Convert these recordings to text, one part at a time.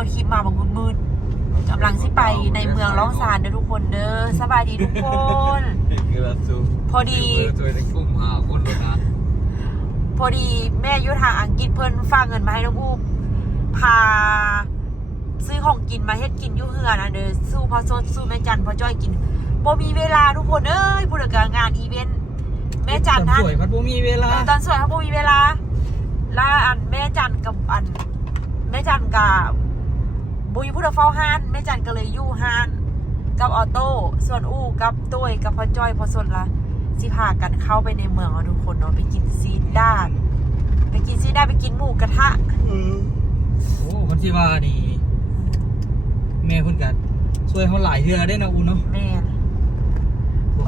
ปิดคลิปมาบางมืดๆกำลังสิไปในเมืองล่องซานเด้อทุกคนเด้อสบายดีทุกคนคือเราซูพอดีตัวในกลุ่มหาคนเลยนะพอดีแม่อยู่ทางอังกฤษเพิ่นฝากเงินมาให้น้องอูพา ซื้อของกินมาเฮ็ดกินอยู่เฮือนนะเด้อสู้พอสดสู้แม่จันพอจ้อยกินบ่มีเวลาทุกคนเอ้ยผู้เดกงานอีเวนต์แม่จันท่าน สวยมันบ่มีเวลา ตอนสวยเขาบ่มีเวลาล่าอันแม่จันกับอัน แม่จันกับ บุยผู้เดเฝ้าห้านแม่จันก็เลยอยู่ห้านกับออโต้ส่วนอู้กับตุ้ยกับพ่อจ้อยพ่อสนละสิพากันเข้าไปในเมืองเอาทุกคนเนาะไปกินซีนด้านไปกินซีนด้านไปกินหมูกระทะโอ้มันสิว่านี่แม่เพิ่นก็ช่วยเฮาหลายเทื่อได้นะอูเนาะแม่น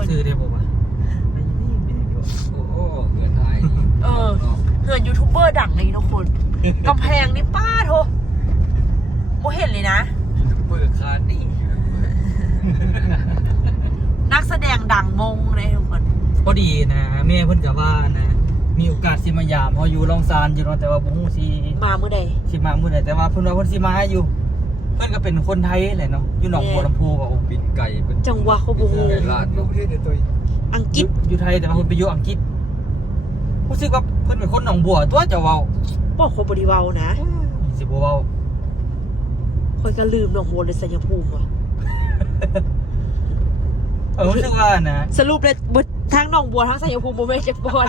ซื้อได้บ่วะไอ้นี่เป็นอยู่โอ้โหเงินไทยเออเพื่อนยูทูบเบอร์ดังเลยทุกคนกำแพงนี่ป้าโท โมเห็นเลยนะ เปิดคานี่นักแสดงดังมงเลยทุกคน พอดีนะแม่เพิ่นก็ว่านะ มีโอกาสสิมายามเฮาอยู่ลองซานอยู่เนาะแต่ว่าบ่ฮู้สิมาเมื่อใด สิมามื้อใดแต่ว่าเพิ่นว่าเพิ่นสิมาอยู่ เพิ่นก็เป็นคนไทยแหละเนาะอยู่หนองบัวลำพูก็โอ้ปินไก่เป็นจังหวะเขาบูฮูไก่ลาดลูกประเทศเดี๋ยวตัวอังอกฤษยู่อยู่ไทยแต่ว่าเพิ่นไปอยู่อังกฤษรู้สึกว่าเพิ่นเป็นคนหนองบัวตัวจะเว้าบอกคนบริวานะสิบ่เว้า คอยก็ลืมหนองบัวเลยสัญญภูมิว่ะ เออรู้สึกว่านะสรุปเลยบดทั้งหนองบัวทั้งสัญญภูมิโมเมนต์จากบอล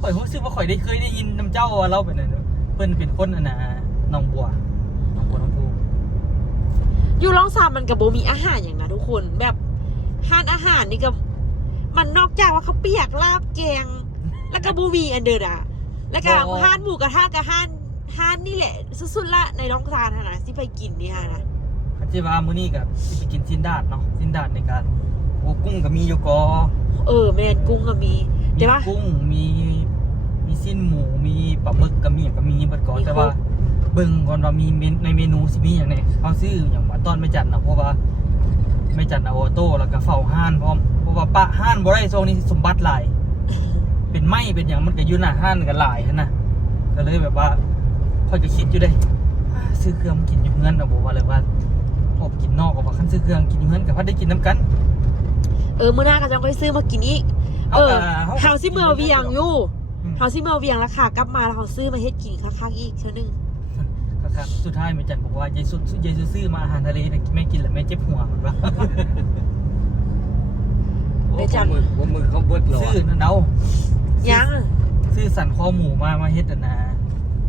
ข่อยรู้สึกว่าข่อยได้เคยได้ยินน้ำเจ้าว่าเราเป็นอันนั้นเพิ่นเป็นคนอันน่ะหนองบัวหนองบัวลำพูอยู่ล่องซามมันกับโบมีอาหารอย่างนะทุกคนแบบห้านอาหารนี่ก็มันนอกจากว่าเขาวเปียกลาบแกง แล้วก็บูมีอันเดินอะ แล้วก็ห้านหมูกระทะกับห้าน ห้านนี่แหละ สุดๆละในน้องซานอะนะที่ไปกินนี่ฮะนะคันสิว่ามื้อนี้ก็สิไปกินซินดาดเนาะซินดาดในการโอ้กุ้งก็มีอยู่กอเออแมนกุ้งก็มีมีแต่ว่า กุ้งมีมีสิ้นหมูมีปลาหมึกก็มีก็มีเบิดก่อนมีแต่ว่าครบเบิ่งก่อนว่ามีเมนในเมนูสิมีอย่างไหนเขาซื้ออย่างว่าตอนไม่จัดนะเพราะว่าไม่จัดเอาออโต้แล้วก็เฝ้าห้านพร้อมเพราะว่าปะห้านบ่ได้โซนนี้สมบัติหลาย เป็นไม้เป็นอย่างมันก็อยู่หน้าห้านกันหลายหั้นนะก็เลยแบบว่าค่ อยก็คิดอยู่ได้อ่าซื้อเครื่องมากินอยู่เฮือนเอาบอกว่าเลยว่าพอกินนอกก็ว่าคันซื้อเครื่องกินอยู่เฮือนก็พัดได้กินน้ำกัน เออมื้อหน้าก็จะไปซื้อมากินอีกเอาเออก็เอาเฮาซิเมือเวียงอยู่อืมเฮาซิเมือเวียงแล้วค่ะกลับมาแล้วเขาซื้อมาเฮ็ดกินค้างๆอีกเท่านึงครับสุดท้ายแม่จันบอกว่ายายสุดยายสุดซื้อมาอาหารทะเลเนี่ยแม่กินแล้วแม่เจ็บหัวเหมือนว่าโอ้ปลาหมึกปลาหมึกเขาเบิดหรอซื้อนั่นเอายังซื้อสันคอหมูมามาเฮ็ดอันนะ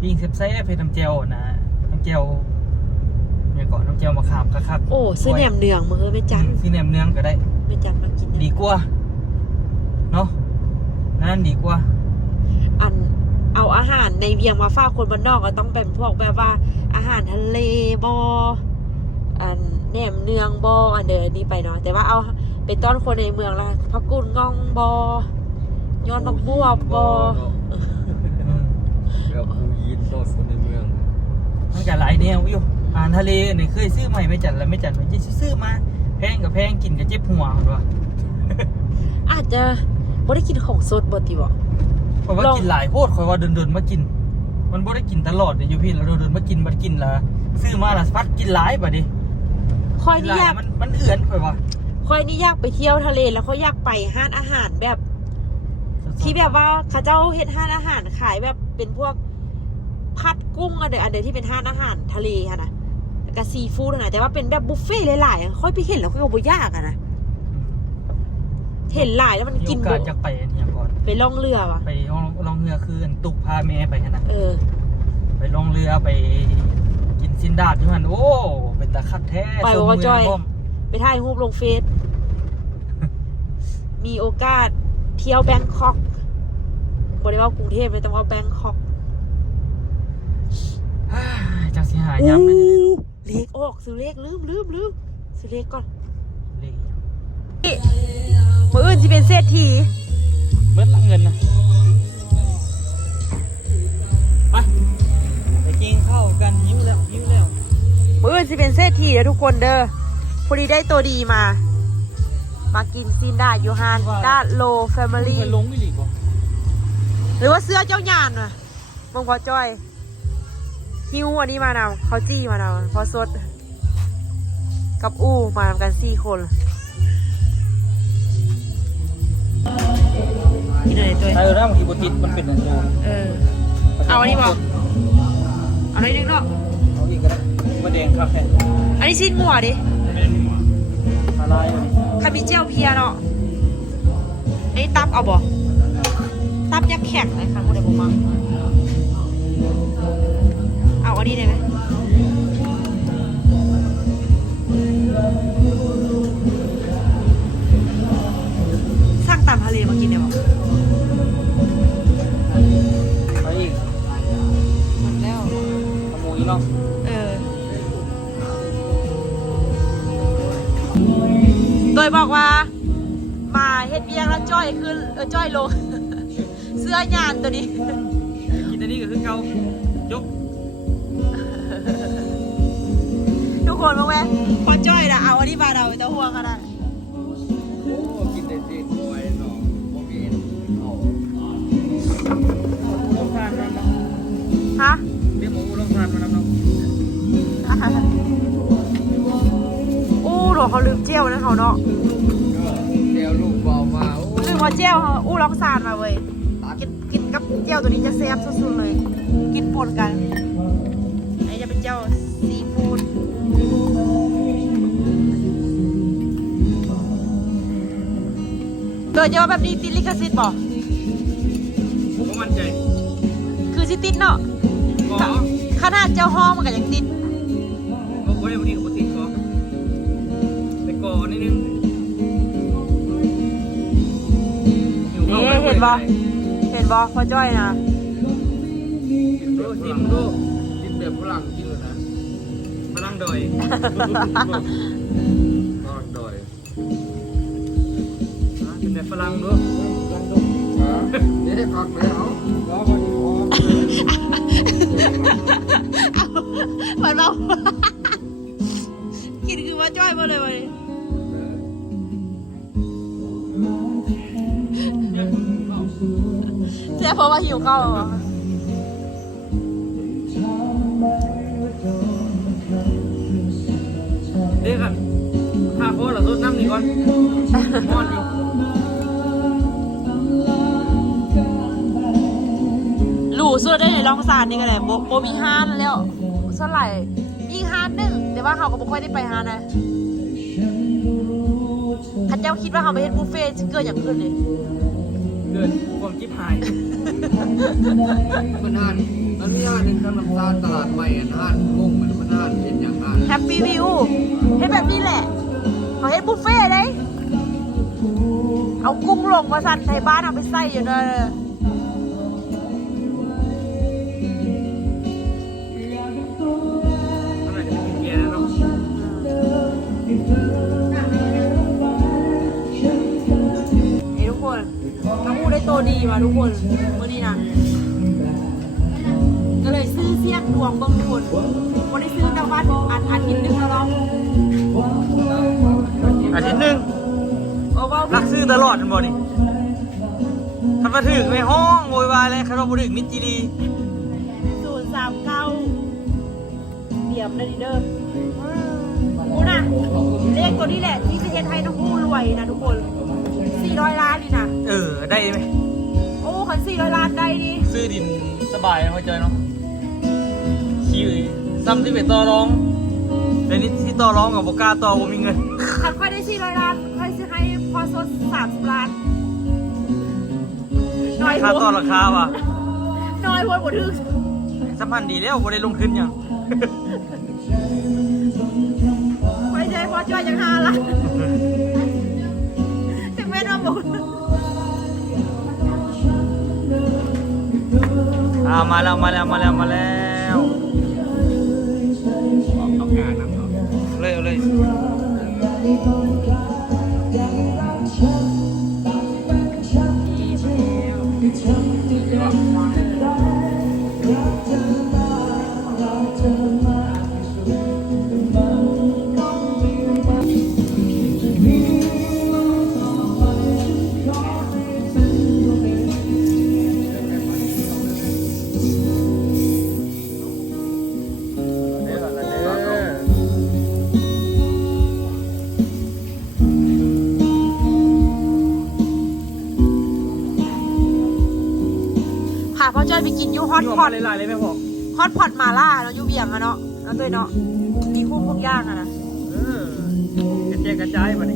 ปิ้งแซ่บๆเฮ็ดน้ำเจียวนะน้ำเจียวอย่างก่อนน้ำเจียวมะขามคักๆโอ้ซื้อแหนมเนืองมือไม่จันซื้อแหนมเนืองก็ได้ไม่จันมากินดีเนี่ยกว่าเนาะนั่นดีกว่า อันเอาอาหารในเวียงมาฝากคนบ้านนอกก็ต้องเป็นพวกแบบว่า อาหารทะเลบออันแหนมเนืองบออันเดอร์นี้ไปเนาะแต่ว่าเอาเป็นต้อนคนในเมืองละพักกุนง่องบอยอดมะม่วงบออืมแบบผู้ยิน โดดคนในเมืองมันก็หลายแนวอยู่อาหารทะเลเนี่ยเคยซื้อใหม่ไม่จัดแล้วไม่จัดมันจะซื้อมาแพงกับแพงกินกับเจ็บหัวมันวะอาจจะบ่ได้กินของสดบ่ติบ่เพราะว่าลองกินหลายโพดคอยว่าเดินๆมากิน มันบ่ได้กินตลอดเดี๋ยวอยู่พี่แล้วเดินๆมากินมากินละซื้อมาละพัดกินหลายบัดดิคอยกินนี่หลายอยากมันมันเอือนคอยว่าคอยนี่อยากไปเที่ยวทะเลแล้วเขาอยากไปห้านอาหารแบบ ที่แบบว่าเขาเจ้าเฮ็ดห้านอาหารขายแบบเป็นพวกพัด กุ้งอันเดออันเดอที่เป็นห้านอาหารทะเลค่ะนะแล้วก็ซีฟู้ดอะนะแต่ว่าเป็นแบบบุฟเฟ่ต์หลายๆอะค่อยไปเห็นแล้วก็บ่ยากอะนะเห็นหลายแล้วมันมีกินโอกาบ่สจะไปอันเนี้ยก่อนไปล่องเรือว่ะไปลองลองเรือคืออันตุกพาแม่ไปหั่นน่ะเออ ไปลองเรือไปกินซินดาดอยู่หั่นโอ้เป็นตาคัดแท้ไปชมว่าเมืจ้อองยพร้อมไปถ่ายรูปลงเฟซมีโอกาสเที่ยวแบงคอกบ่ได้ว่ากรุงเทพเลยแต่ว่าแบงคอก ฮ่า จังสิหายามไปเลยเลขออกซื้อเลขลืมลืมลืมซื้อเลขก่อนเลยมืออื่นสิเป็นเศรษฐีเบิดละเงินนะไปไปกินข้าวกันหิวแล้วหิวแล้วมืออื่นสิเป็นเศรษฐีแล้วทุกคนเด้อพอดีได้ตัวดีมา มากินซินดายูฮานดาโลแฟมิลี่มันลงไม่หลีกบ่หรือว่าเสื้อเจ้าหยานว่ะมงพอจ้อย ฮิวอันนี้มานำเขาจี้มานำพอสด กับอู้มานำกันสี่คนกินอะไรตัวไอ้เรื่องที่บติดมันเป็นอันโยนเออ เอาอันนี้บอกเอาหน่อยนึงเนาะเอาอีกก็ได้มาแดงครับแค่อันนี้ชิ้นหมัวดิอะไรคามิเจลเพียเนาะอันนี้ตับเอาบ่ตับยักษ์แข็งเลยค่ะคุณเดบุมังเอาอั นนี้ได้ไหมสร้างตามทะเลมากินได้บ่ไปอีกหมดแล้วขโมยเนาะเออโดยบอกว่า มาเฮ็ดเบียงแล้วจ้อยขึ้นเออจ้อยลง เสื้อหยานตัวนี้ กินอันนี้ก็คือเก่ายก ทุกคนรู้ไหมพอจ้อยนะเอาอันนี้มาเราจะห่วงขนาดโอ้กินได้สิไว้เนาะบ่มีเอาลองทานมันเนาะฮะเรียกหมูลองทานมันเนาะอู้หลวเขาลืมเจลนะเขาเนาะก็เดี๋ยวลูกเบามาโอ้ลืมว่าเจลเขาอู้ล็อกซานมาเว้ยตัดกินกินกับเจลตัวนี้จะแซ่บสุดๆเลย กินปนกันอันนี้จะ เป็นเจลซีฟู้ดเกิดเยอะแบบนี้ติดลิขสิทธิ์บ่ผมก็มั่นใจคือสิติดเนาะก็ขนาดเจ้าห้องมันก็ยังติดก็บ่ได้วันนี้ก็บ่ติดก็ไปก่อนิดนึงอยู่นี่ข้าไปเห็นบ่เห็นบ่พอจ้อยนะกินดูแบบฝซิรั่มงดูานั่งดอยนอนดอยอะเป็นแบบฝรั่งดูฮะนี่ได้พักแล้วรอพอดีพอเหมือนเรากินคือว่าจ้อยมาเลยวันนี้แค่เพราะว่าหิวข้าวเหรอเก่อนมอนอยู่หลู่สุดได้ในร่องสารนี่ก็แหละโบโบมีฮานแล้วสไลายมีฮานหนึ่งแต่ว่าเขาก็บ่ค่อยได้ไปฮานนะข้าเจ้าคิดว่าเขาไปเฮ็ดบุฟเฟ่ต์จะเกิดอย่างอื่นเลยเกิดความคิดหายมันห่านมันมีห่านหนึ่งทำน้ำตาลตลาดใหม่อันห่านกุ้งมันมันห่านเป็นอย่างห่านแฮปปี้วิวเฮ็ดแบบนี้แหละ เขาเฮ็ดบุฟเฟ่เลยเอากุ้งลงมาสั่นไทยบ้านเอาไปใส่อยู่เลยอะไรจะเป็นเกียร์แล้วเนเฮ้ยทุกคนน้องอูได้โตดีมาทุกคนเมื่อนี้นะก็เลยซื้อเสียกดวงเบางคนวันได้ซื้อแต่ว่าอันอันนิดนึงแล้วเนาะ อาทิตย์หนึ่งเออว่ารักซื้อตลอดมันบ่นี่ถ้ามาถึงไม่ห้องโวยวายเลยคาร์บอถึงมิตรจีดีศูนย์สามเก้าเดียมเลยเด้อกูน่ะเลขตัวนี้แหละที่จะเฮ็ดให้น้องอูรวยนะทุกคน400ล้านนี่นะเออ ได้ไหมโอ้คัน400ล้านได้ดิซื้อดินสบายนะพ่อจอยเนาะคิวซ้ำที่เป็นต่อรอง แต่นี่ที่ต่อรองกับโบกล้าต่อผมมีเงินคันค่อยได้400ล้านค่อยจะให้พอสด30ล้านน้อยค่าหัต่อวราคาว่ะน้อยหัวกว่าถึงสัมพันธ์ดีแล้วบ่ได้ลงทุนหยังไม่ใช่พอช่วยจังหาล้านถึงแม่น้องบอกอ่ามาแล้วมาแล้วมาแล้วมาแล้ว เลยเอาเลย จ้อยไปกินอยูฮอตมีพอตหลายๆเลยแม่บอกฮอตพอตมาล่าเนาะอยูเบียงอะเนาะแล้วตัวเนาะมีคู่พวกย่างอะนะเออกระจายกระจายมาดิ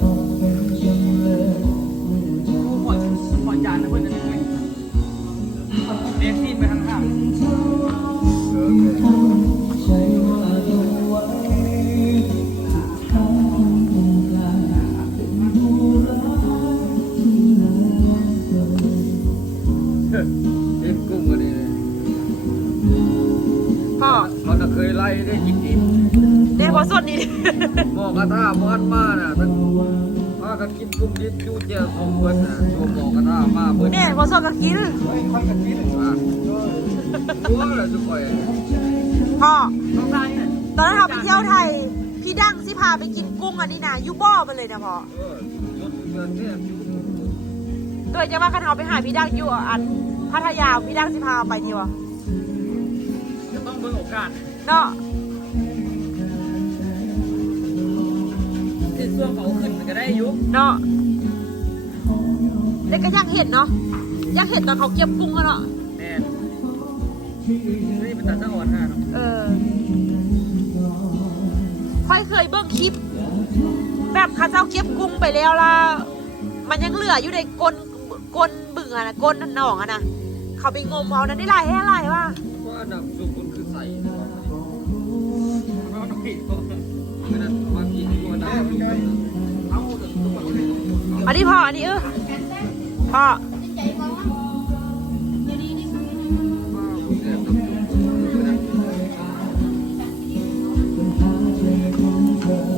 ห เอ็มกุ้งกันนี่พ่อเขาจะเคยไล่ได้กินอิ่มเด้พอสดนี่หมอกระทะมอดมาน่ะมันพากันกินกุ้งดิบจูเจียวสองเบิ้ลน่ะตัวหมอกระทะมาเบิ้ลเนี่ยพอสดก็กินอะตัวอะไรทุกคนพ่อต้องได้เนี่ยตอนนั้นเราไปเที่ยวไทย พี่ดังสิพาไปกินกุ้งอันนี้นะอยูบ่อมันเลยนะพ่อเออรถเงินเนี่ยโดยจะว่ากันเอาไปหาพี่ดังอยู่อัน พัทยาพี่ดังสิพาไปทีวะจะต้องเบิ่งโอกาสเนาะคือช่วงเขาขึ้นมันก็ได้อยุเนาะเด็กก็อยากเห็นเนาะอยากเห็นตอนเขาเก็บกุ้งอะเนาะแน่นนี่เป็นตาสะอ่อนห่าเนาะเออค่อยเคยเบิ่งคลิป แบบเข้าเจ้าเก็บกุ้งไปแล้วล่ะมันยังเหลืออยู่ในก้นก้นบึงอะนะก้นหนองอะนะ เขาไปงมเอานั้นได้หลายแห่หลายว่าว่าน้ำซุปมันคือใสเนี่ยเพราะว่าน้องพี่ก็ไม่นั้นมากินตัวน้ำซุปมันน่ะเอาแต่ตัวมันเลยอันนี้พ่ออันนี้เออพ่อ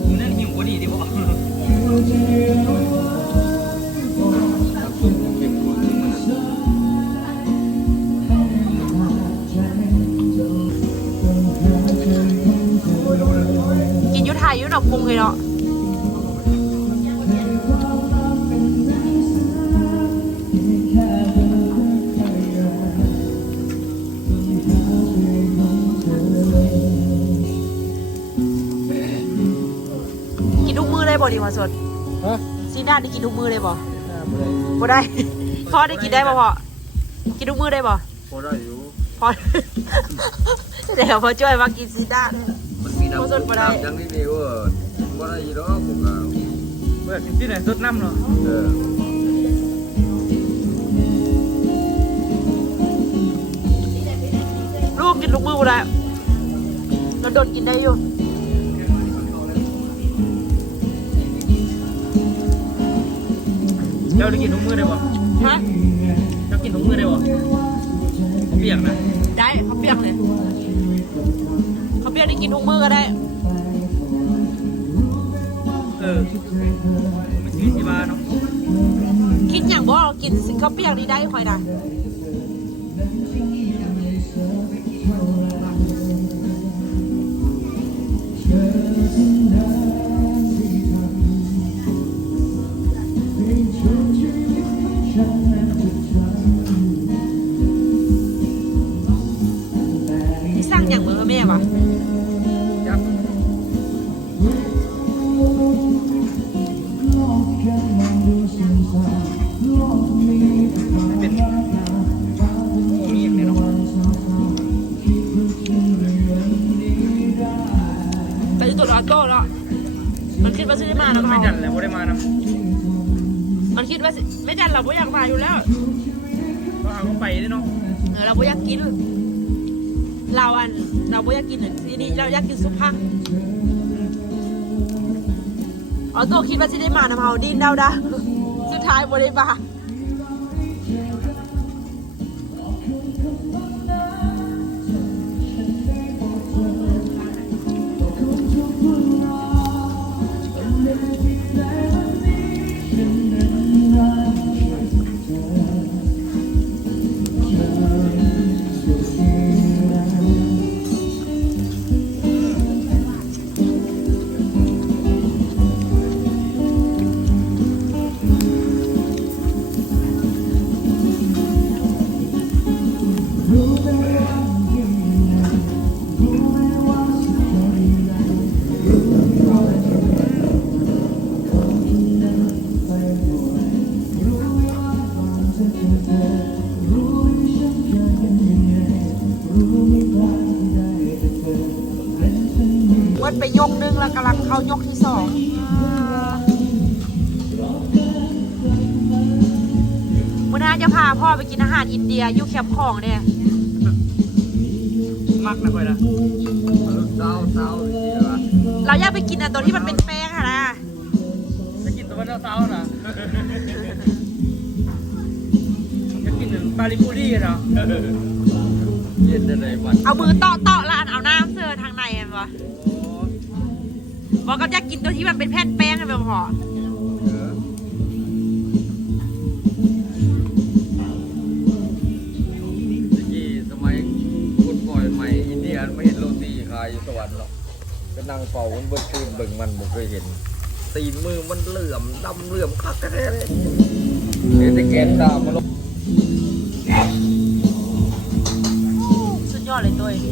มึงนั่นหิวกว่านี่ดิบอ อยุไทยอยุหนอกพุงเลยเนาะกินทุกมือเลยบ่ดีมาสดฮะซีน่าได้กินทุกมือเลยบ่บ่ได้ พ่อได้กินได้บ่พ่อกินทุกมือได้บ่พอได้อยู่พ่อเดี๋ยวพ่อช่วยมากินซีน่า มันมีน้ำพอสดบ่ได้น้ำอย่างนี้นี่เว่าบ่ได้อยู่หรอกผมก็เปิดที่ไหนสดน้ำเนาะเออ ลูกกินทุกมือบ่ได้เราโดนกินได้อยู่เจ้าได้กินทุกมื้อได้บ่ฮะเจ้ากินทุกมื้อได้บ่เขาเปียกนะได้เขาเปียกเลยเขาเปียกได้กินทุกมือก็ได้ เออมันชีวิตชีวาเนาะคิดอย่างบ่เรากินสิเขาวเปียกนี่ได้ค่อยได้นี่สร้างอย่า โต้เนาะมันคิดว่าซื้อได้มาแล้วไม่เขาจันแล้วบ่ได้มานะมันคิดว่าสิไม่จันเราไม่อยากมาอยู่แล้วก็เอาเข้าไปได้เนาะเออเราไม่อยากกิน เราอันเราไม่อยากกินทีนี้เราอยากกินซุปพังออโต้คิดว่าจะได้มาน้ำเฮาดินเดาดาสุดท้ายบ่ได้มา ไปยกหนึงแล้วกำลังเข้ายกที่สองวันหน้าจะพาพ่อไปกินอาหารอินเดียอยุคแคมป์ของเนี่ยมักนะค่อยนะลูกสาวสาวนี่ล่ะเราอยากไปกินอันตัวที่มันเป็นแป้งค่ะนะจะกินตะวันเช้าๆนะจะกินบาริบูรี่เหรอเย็นได้เลยมันเอามือเตาะเตาะแล้วอันเอาน้ำเสือทางในอันวะ บอกก็อยากกินตัวที่มันเป็นแผ่นแป้งกันแบบพอเออตะกี้สมัยคนปล่อยใหม่อินเดียไม่เห็นโรตีขายอยู่สวรรค์หรอกก็นั่งเฝ้ามันเบิดคืนเบิ่งมันบ่เคยเห็นตีนมือมันเหลื่อมดำเหลื่อมคักแท้ๆเลยเห็นแต่แกนตามมาลงสุดยอดเลยตัวเอง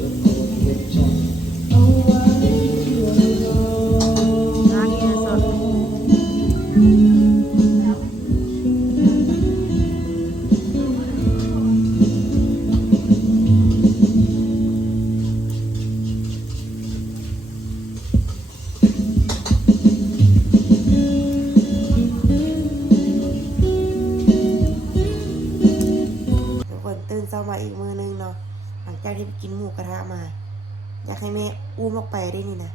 ไปได้นี่นะ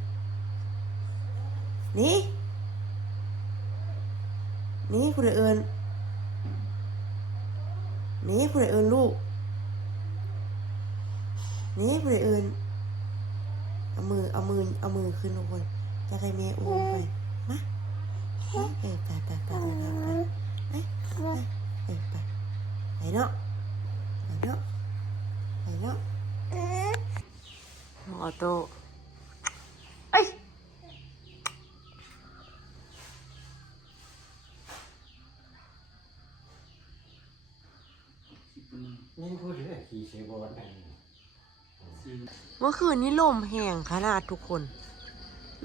นี่ นี่คุณเอิญนี่คุณเอิญลูก นี่คุณเอิญเอามือ เอามือ เอามือขึ้นทุกคนอยากให้แม่อุ้มไป มาเออไปไปไปไปไปไปไปไปไปไปเนาะไปเนาะไปเนาะ ออโต้เอ้ย นี่พูดถึงขี่เชฟบอลนั่นเมื่อคืนนี้ลมแห้งขนาดทุกคน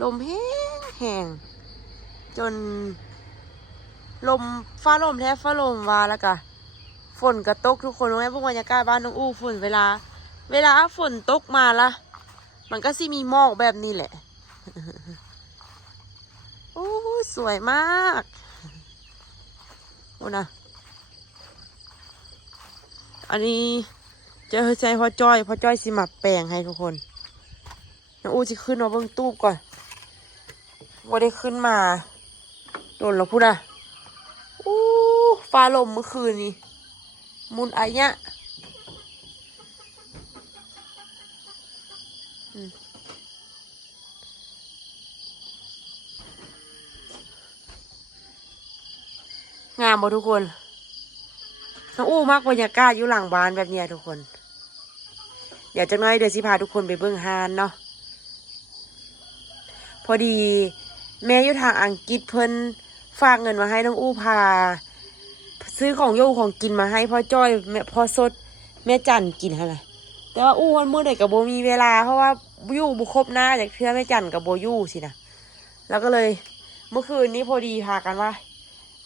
ลมแห้งแห้งจน ลมฟ้าลมแท้ฟ้าลมวาแล้วก็ฝนก็ตกทุกคนรู้ไหมพวกบรรยากาศบ้านน้องอู้ฝนเวลา เวลาฝนตกมาละมันก็สิมีหมอกแบบนี้แหละโอ้สวยมากโอ้นะ อันนี้จอใจพ่อจ้อยพ่อจ้อยสิมาแปลงให้ทุกคนน้องอู้จะขึ้นมาเบิ่งตูบก่อนว่าได้ขึ้นมา โดนแล้วพูดอะอู้ฟ้าลมเมื่อคืนนี้ มุนอายะงามบ่ทุกคน น้องอู้มากบรรยากาศอยู่หลังบ้านแบบเนี้ยทุกคน เดี๋ยวจะน้อยเดี๋ยวสิพาทุกคนไปเบิ่งฮานเนาะพอดีแม่อยู่ทางอังกฤษเพิ่นฝากเงินมาให้น้องอู้พา ซื้อของโยของกินมาให้พ่อจ้อยแม่พ่อสดแม่จันกินฮะนะแต่ว่าอู้วันเมื่อใดกับโบมีเวลา เพราะว่าอยู่บุครบหน้าจากเพื่อแม่จันกับโบยู่สินะแล้วก็เลยเมื่อคืนนี้พอดีพากันว่า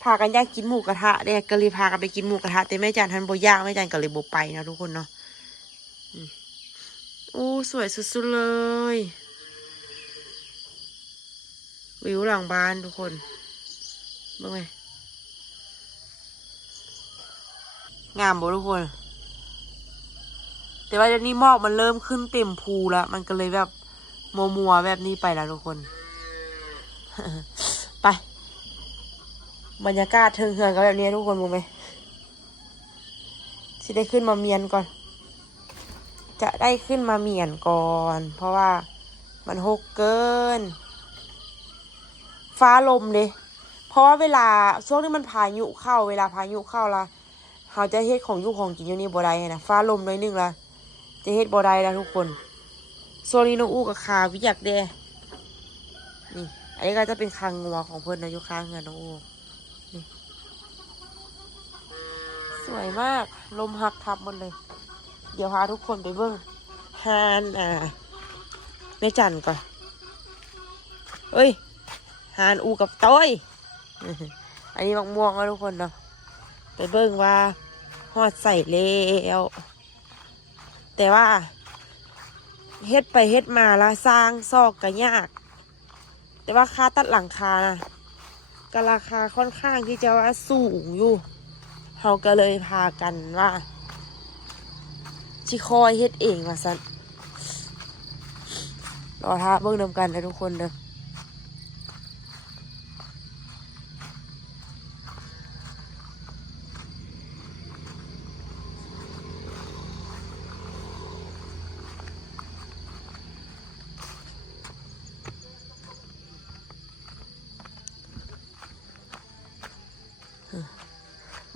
พากันอยากกินหมูกระทะเนี่ยก็เลยพากันไปกินหมูกระทะแต่แม่จันทันโบย่างแม่จันก็เลยโบไปนะทุกคนเนาะอู้สวยสุดๆเลย วิวหลังบ้านทุกคนเบิ่งไหมงามบ่ทุกคน แต่ว่าเดี๋ยวนี้หมอกมันเริ่มขึ้นเต็มภูแล้ว มันก็เลยแบบมัวมัวๆแบบนี้ไปแล้วทุกคน บรรยากาศเทิงเฮือนก็แบบนี้ทุกคนรู้ไหมสิได้ขึ้นมาเมียนก่อน จะได้ขึ้นมาเมียนก่อน เพราะว่ามันหกเกิน ฟ้าลมเลยเพราะว่าเวลาช่วงที่มันพายุเข้า เวลาพายุเข้าละเขาจะเฮ็ดของยู่ของกินอยู่นี่บ่ได้นะฟ้าลมน้อยนึงละจะเฮ็ดบ่ได้ล้วทุกคนโซลีน้องอูกับคาวิอยากแดนี่อันนี้ก็จะเป็นคางงัวของเพิ่นนะยู่ข้างเงินน้องอู้นี่ สวยมาก ลมหักทับหมดเลย เดี๋ยวพาทุกคนไปเบิ่งฮานอ่าแม่จันก่อนเอ้ยหานอูกับต้อยอันนี้มักม่วงนะทุกคนเนาะไปเบิ่งว่าฮอดใส่แล้วแต่ว่าเฮ็ดไปเฮ็ดมาละสร้างซอกก็ยาก แต่ว่าค่าตัดหลังคานะก็ราคาค่อนข้างที่จะว่าสูงอยู่ เขาก็เลยพากันว่าชิคอยเฮ็ดเองว่าสันรอท้าเบิ่งนำกันนะทุกคนเด้อ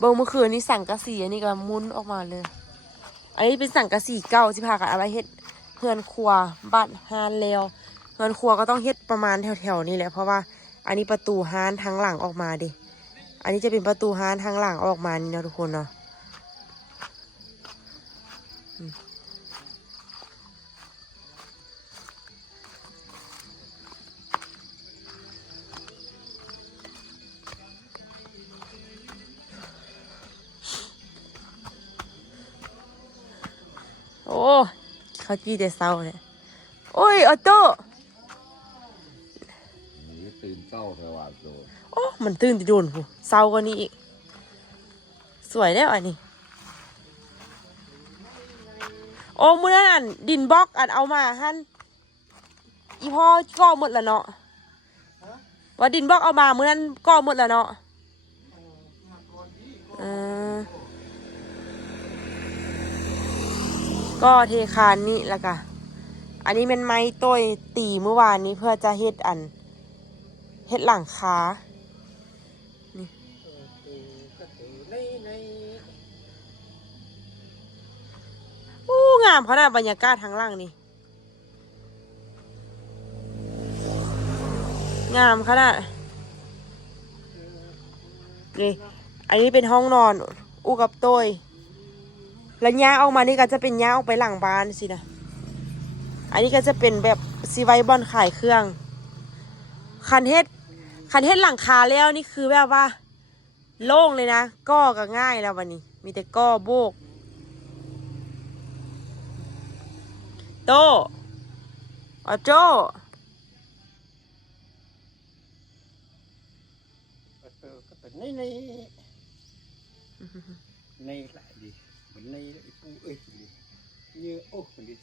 บิ้งเมื่อคืนนี้สั่งกะสีอันนี้ก็มุนออกมาเลย อันนี้เป็นสั่งกะสีเก่าที่พากันเอาไว้เฮ็ดเพื่อนครัวบ้านฮานแล้วเพื่อนครัวก็ต้องเฮ็ดประมาณแถวๆนี้แหละเพราะว่าอันนี้ประตูฮานทางหลังออกมาดิ อันนี้จะเป็นประตูฮานทางหลังออกมานี่นะทุกคนเนาะ โอ้เขาจี้แต่เศร้าเลยโอ้ยออโต้นี่ตื่นเต้าเทวาโดนโอ้มันตื่นติโดนหูเศร้ากว่านี้อีกสวยแล้วอันนี้โอ้มื้อนั้นอันดินบล็อกอันเอามาฮั่นอีพ่อก่อหมดแล้วเนาะว่าดินบล็อกเอามามื้อนั้นก่อหมดแล้วเนาะเออ ก็เทคานนี่แล้วก็อันนี้เป็นไม้ต้ยตีเมื่อวานนี้เพื่อจะเฮ็ดอันเฮ็ดหลังคานในอู้งามขนาดบรรยากาศทางล่างนี่ งามขนาดนี่ อันนี้เป็นห้องนอน อู้กับโต้ย แล้วย้ายออกมานี่ก็จะเป็นย้ายออกไปหลังบ้านสินะอันนี้ก็จะเป็นแบบซีไวบอนขายเครื่อง คันเฮ็ดคันเฮ็ดหลังคาแล้วนี่คือแบบว่า โล่งเลยนะก้อก็ง่ายแล้ววันนี้ มีแต่ก้อโบก โตออโจเออก็เป็นในใน โอ้มันดิ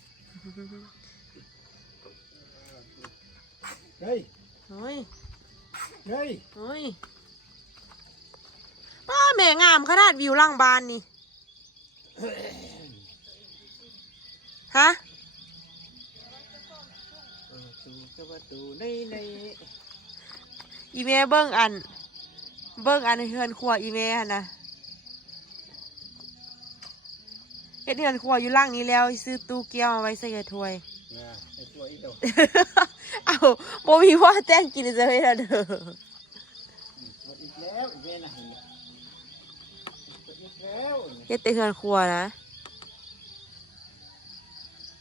เฮ้ยเฮ้ยเฮ้ยเฮ้ยป้าแม่งามขนาดวิวหล่างบานนี่ ฮะประตูก็ประตูในในอีเมเบิ้งอัน เบิ้งอันเฮือนครัวอีเมหั่นนะ เฮ็ดเฮือนครัวอยู่ล่างนี้แล้ว ซื้อตู้เกี๊ยวมาไว้ใส่กระถ้วย นะในตัวอีกแล้วเอาโบมีพ่อแจ้งกินจะไม่ได้เด้อตัวอีกแล้วอีกแม่น่ะเห็นไหมตัวอีกแล้วเนี่ยเฮ็ดแต่เฮือนครัวนะ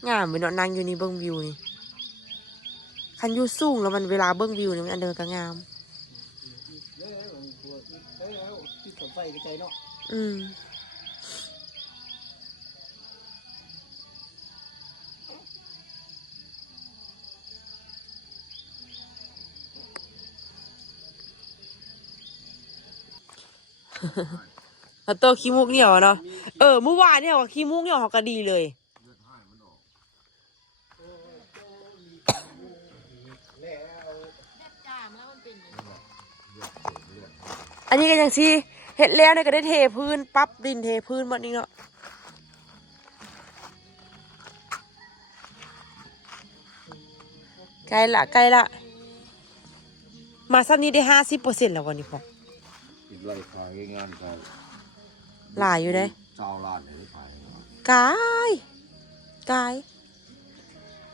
งามไปเนาะนั่งอยู่นี่เบิ้งวิวนี่คันอยู่สูงแล้วมันเวลาเบิ้งวิวนี่มันอันเดินก็งามอีกแล้วตัวอีกแล้วที่สมไปกระจายเนาะ อืม แล้วตัวขี้มูกเหนียวอเนาะ เออเมื่อวานเนี่ยว่าขี้มูกเหนียวเขาก็ดีเลย อันนี้ก็อยังซีเห็ดแล้วเนี่ยก็ได้เทพื้นปั๊บดินเทพื้นหมดนี่เนาะใกล้ละใกล้ละ มาซ้ำนี้ได้ห้าสิบเปอร์เซ็นต์แล้ววันนี้พอ อีกไรขายงานเขาหลายอยู่เด้เจ้าล้านเลยขายกายกาย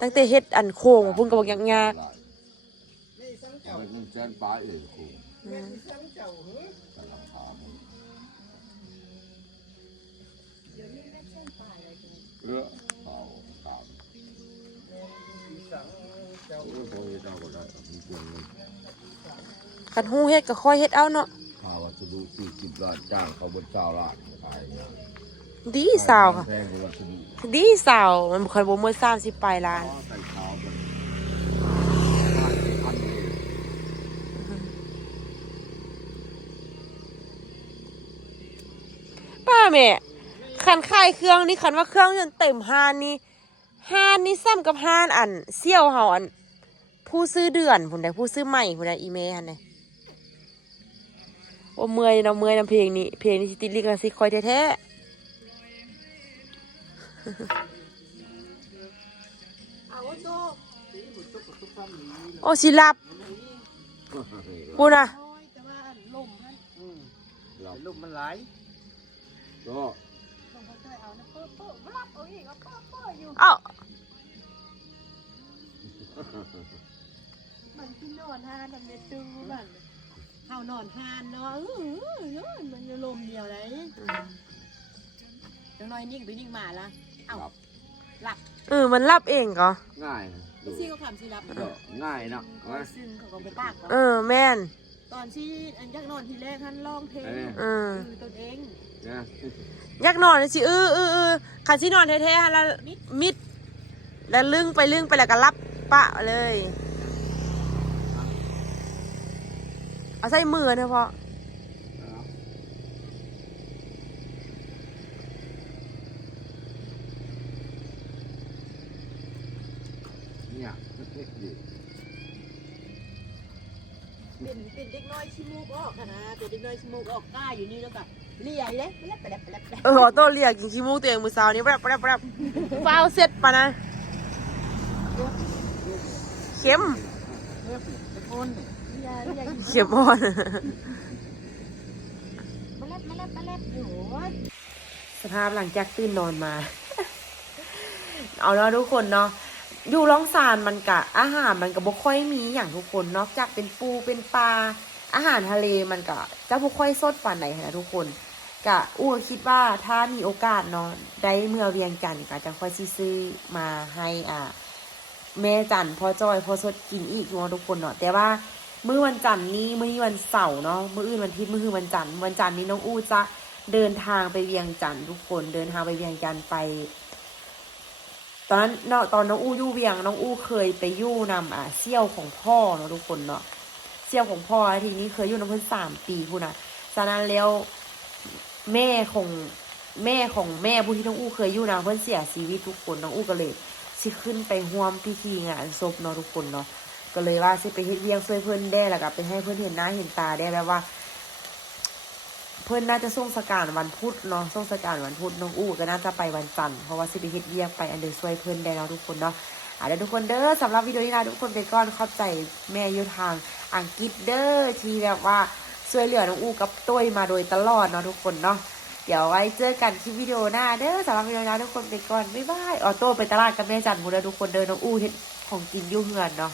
ตั้งแต่เฮ็ดอันโค้งพุ่นก็บอกยากยากในสังเอาเจ้าไปเงินแสนปลายเองคุณๆอืมสังเจ้าเฮ้ยกำลังถามเออเอาตามสังเจ้าโอ้ยพอเฮ็ดเอาก็ได้มีเงินคันฮู้เฮ็ดก็ค่อยเฮ็ดเอาเนาะข้าววัส ร้าจ้างเขาบนเจ้าล่ยดีสาวค่ะดุดีสาวมันเคยบ่เมื่อสามสิบปลายล้านป้าเป็นพันเลยป้าแม่คันคายเครื่องนี่ขันว่าเครื่องยนต์เต็มฮานนี่ฮานนี่ซ้ำกับฮานอันเซี่ยวเฮาอัน ผู้ซื้อเดือนผู้ใดผู้ซื้อใหม่ผู้ใดอีเมย์อันใด โอ้เมื่อยเนาะเมื่อยนำเพลงนี้ เพลงนี้สิติดลิขสิทธิ์คอยแท้ๆโอ้สิหลับพูดนะแต่ว่าลมมันอืมลมมันไหลก็ลมมันช่วยเอานะเปิ้ลเปิ้ลรับเอาอีกเอาเปิ้ลเปิ้ลอยู่เอ้ามันที่นอนหานมันเนี่ยตึงมัน เฮานอนหานเนาะเออเออมันจะลมเดียวไหนจังน้อยนิ่งไปนิ่งมาละเอ้าหลับเออมันรับเองก็ง่ายพี่ซี่เขาถามสิรับก็ง่ายนะเขาซึ่งเขาก็ไปตากเออแม่น ตอนที่อันยักนอนทีแรกท่านร้องเพลงเออ คือตนเอง นะอยากนอนสิเออเออเออขันสินอนแท้ๆแล้วมิด แล้วลึงไปลึงไปแล้วก็รับปะเลย เอาใส่มือเถอะพอเนี่ยเป็นเป็นเด็กน้อยชิมูกออกอะนะเป็นเด็กน้อยชิมูกออกกล้าอยู่นี่แล้วก็เลี่ยเลยไปแล้วไปแล้วไปแล้วไปแล้วเออออโต้เรียกกินขี้มูกตัวเองมือเสานี้แปรบแปรบแปรบฟ้าวเสร็จปะนะ เข็ม เลี่ยเลี่ยอยู่เข็มอ่อนมาแล้วมาแล้วมาแล้วอยู่สภาพหลังจากตื่นนอนมา เอาแล้วทุกคนเนาะอยู่ล่องซานมันกะอาหารมันก็บ่ค่อยมีอย่างทุกคนนอกจากเป็นปูเป็นปลาอาหารทะเลมันก็จะบ่ค่อยสดปานไหนนะทุกคนกะอู้ก็คิดว่าถ้ามีโอกาสเนาะได้เมื่อเวียงจันทร์ก็จะค่อยสิซื้อมาให้อ่าแม่จันทร์พ่อจอยพ่อสดกินอีกเนาะทุกคนเนาะแต่ว่า มื้อวันจันทร์นี้มื้อนี้วันเสาร์เนาะมื้ออื่นวันอาทิตย์มื้อคือวันจันทร์วันจันทร์นี้น้องอู้จะเดินทางไปเวียงจันทร์ทุกคนเดินทางไปเวียงจันทร์ไป ตอนนั้นเนาะตอนน้องอู้ยู่เวียง น้องอู้เคยไปยู่นำอ่าเซี่ยวของพ่อเนาะทุกคนเนาะเซี่ยวของพ่อทีนี้เคยอยู่นำเพิ่นสามปีพูดนะจากนั้นแล้วแม่ของแม่ของแม่ผู้ที่น้องอู้เคยอยู่นะเพิ่นเสียชีวิตทุกคนน้องอู้ก็เลยสิขึ้นไปร่วมพิธีงานศพเนาะทุกคนเนาะ ก็เลยว่าสิไปเฮ็ดเวียงช่วยเพิ่นได้แล้วก็ไปให้เพิ่นเห็นหน้าเห็นตาได้แบบว่า เพิ่นน่าจะส่งสการวันพุธเนาะส่งสการวันพุธน้องอู้ก็น่าจะไปวันจันทร์เพราะว่าสิไปเฮ็ดเวียงไปอันเดอร์ช่วยเพิ่นได้เนาะทุกคนเนาะอะเดี๋ยวทุกคนเด้อสำหรับวิดีโอนี้นะทุกคนไปก่อนเข้าใจแม่ยู่ทางอังกฤษเด้อที่แบบว่าช่วยเหลือน้องอู้กับตุ้ยมาโดยตลอดเนาะทุกคนเนาะเดี๋ยวไว้เจอกันคลิปวิดีโอหน้าเด้อสำหรับวิดีโอนี้นะทุกคนไปก่อนบ๊ายบายออโต้ไปตลาดกับแม่จันทร์หมดเลยทุกคนเด้อน้องอู้เฮ็ดของกินยู่เฮือนเนาะ